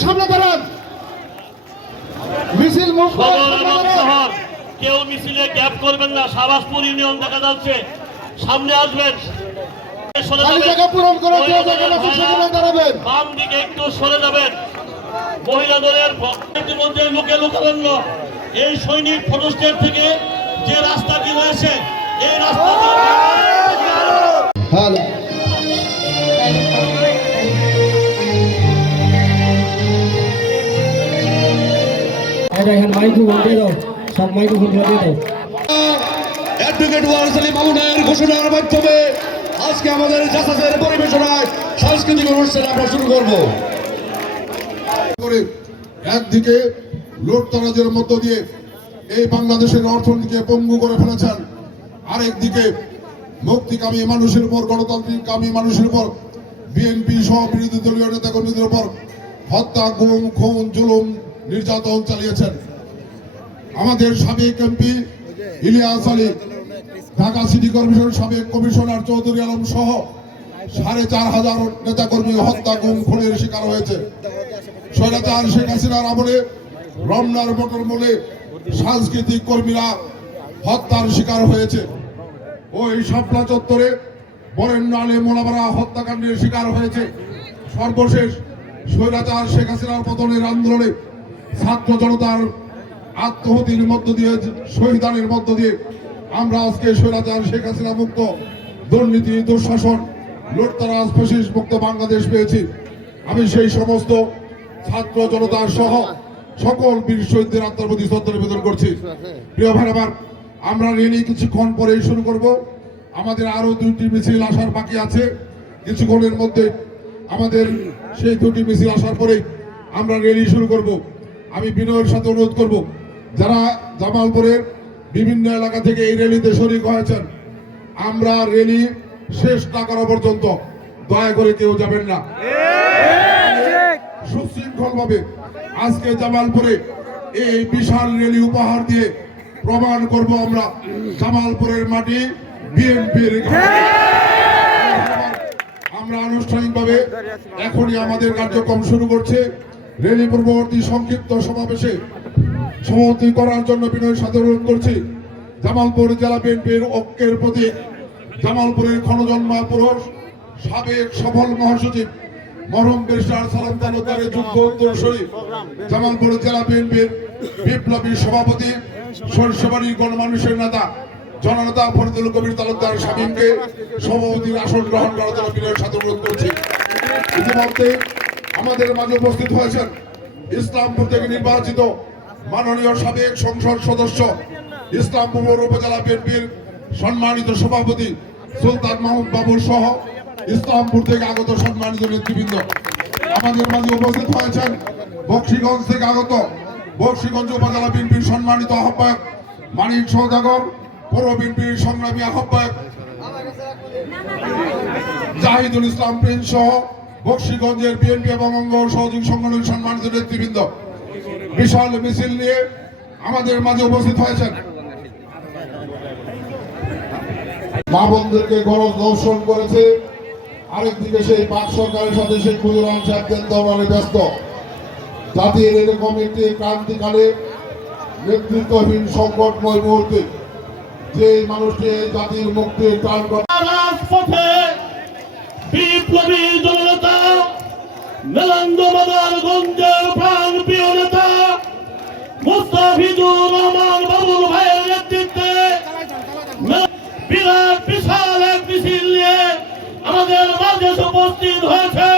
সামনে দাঁড়ান। মিছিল মুখ কেউ মিছিলে গ্যাপ করবেন না সাবাসপুর ইউনিয়ন দেখা যাচ্ছে। সামনে আসবেন। বাম দিকে একটু সরে যাবেন। মহিলা দলের ভ- ইতিমধ্যে লোকে লুকাবেন না। এই সৈনিক ফটোস্টেট থেকে যে রাস্তাটি রয়েছে এই রাস্তা হ্যালো। এটা এখানে মাইক্রোফোন দিয়ে দাও সব মাইক্রোফোন দিয়ে দাও। অ্যাডভোকেট ওয়ারস আলী মামুনের ঘোষণার মাধ্যমে আজকে আমাদের জাসাসের পরিবেশনায় সাংস্কৃতিক অনুষ্ঠান আমরা শুরু করব। একদিকে লোকতরাজের মধ্য দিয়ে এই বাংলাদেশের অর্থনীতিকে পঙ্গু করে ফেলেছেন আরেকদিকে মুক্তিকামী মানুষের উপর গণতান্ত্রিক কামী মানুষের উপর বিএনপি সহ বিরোধী দলীয় নেতা কর্মীদের উপর হত্যা গুম খুন জুলুম নির্যাতন চালিয়েছেন। আমাদের সাবেক MP Ilias Ali, Dhaka city corporation সাবেক কমিশনার চৌধুরী আলম সহ সাড়ে চার হাজার নেতাকর্মী হত্যা গুম, খুনের শিকার হয়েছে। স্বৈরাচার শেখ হাসিনার আমলে, রমনার মোটর মোলে সাংস্কৃতিক কর্মীরা হত্যার শিকার হয়েছে। ওই শাপলা চত্বরে বরেণ্য আলে মোলাবারা হত্যাকাণ্ডের শিকার হয়েছে। সর্বশেষ স্বৈরাচার শেখ হাসিনার পতনের আন্দোলনে ছাত্র জনতার আত্মহতির মধ্য দিয়ে, শহীদানের মধ্য দিয়ে আমরা আজকে স্বৈরাচার শেখ হাসিনা মুক্ত দুর্নীতি, দুঃশাসন, লুটতারাজ ফসিস মুক্ত বাংলাদেশ পেয়েছি। আমি সেই সমস্ত ছাত্র জনতার সহ সকল বীর শহীদদের আত্মার প্রতি শ্রদ্ধা নিবেদন করছি। প্রিয় ভাই, আমার আমরা রেলি কিছুক্ষণ পরেই শুরু করব। আমাদের আরও দুটি মিছিল আসার বাকি আছে। কিছুক্ষণের মধ্যে আমাদের সেই দুটি মিছিল আসার পরেই আমরা রেলি শুরু করব। আমি বিনয়ের সাথে অনুরোধ করব, যারা জামালপুরের বিভিন্ন এলাকা থেকে এই রেলিতে শরিক হয়েছেন, আমরা রেলি শেষ না করা পর্যন্ত দয়া করে কেউ যাবেন না। সুশৃঙ্খল ভাবে আজকে জামালপুরে এই বিশাল রেলি উপহার দিয়ে প্রমাণ করব আমরা জামালপুরের মাটি বিএনপির আমরা আনুষ্ঠানিকভাবে এখনই আমাদের কার্যক্রম শুরু করছে। রেলি পূর্ববর্তী সংক্ষিপ্ত সমাবেশে সমাপ্তি করার জন্য বিনয়ের সাথে অনুরোধ করছি। জামালপুর জেলা বিএনপির ঐক্যের প্রতীক জামালপুরের ক্ষণজন্মা পুরুষ, সাবেক সফল মহাসচিব মরম বেশার সালাম তালুকদারের যোগ্য উত্তরসূরি, জামালপুর জেলা বিএনপির বিপ্লবী সভাপতি সরষবাড়ির গণমানুষের নেতা, জননেতা ফরিদুল কবির তালুকদার স্বামীকে সভাপতির আসন গ্রহণ করার জন্য বিনয়ের সাথে অনুরোধ করছি। ইতিমধ্যে আমাদের মাঝে উপস্থিত হয়েছেন ইসলামপুর থেকে নির্বাচিত মাননীয় সাবেক সংসদ সদস্য, ইসলামপুর পৌর উপজেলা বিএনপির সম্মানিত সভাপতি সুলতান মাহমুদ বাবুর সহ ইসলামপুর থেকে আগত সম্মানিত নেতৃবৃন্দ। আমাদের মাঝে উপস্থিত হয়েছেন বক্সিগঞ্জ থেকে আগত বক্সিগঞ্জ উপজেলা বিএনপির সম্মানিত আহ্বায়ক মানিক সৌদাগর, পৌর বিএনপির সংগ্রামী আহ্বায়ক জাহিদুল ইসলাম প্রিন্স সহ বক্সিগঞ্জের বিএনপি এবং অঙ্গ সহযোগী সংগঠনের সম্মানিত নেতৃবৃন্দ, বিশাল মিছিল নিয়ে আমাদের মাঝে উপস্থিত হয়েছেন। মা বোনদেরকে গরজ দর্শন করেছে। আরেকদিকে সেই পাক সরকারের সাথে সেই ক্ষুদিরাম সাহেব কেন্দ্রে ব্যস্ত। জাতীয় রেল কমিটি ক্রান্তিকালে নেতৃত্বহীন সংকটময় মুহূর্তে যে মানুষটি জাতির মুক্তির রাজপথে বিপ্লবী জনতা মেলান্দ মদনগঞ্জের প্রাণ প্রিয় নেতা, মুস্তাফিজুর রহমান বাবুল ভাইয়ের নেতৃত্বে বিরাট বিশাল এক মিছিল নিয়ে আমাদের মাঝে উপস্থিত হয়েছে।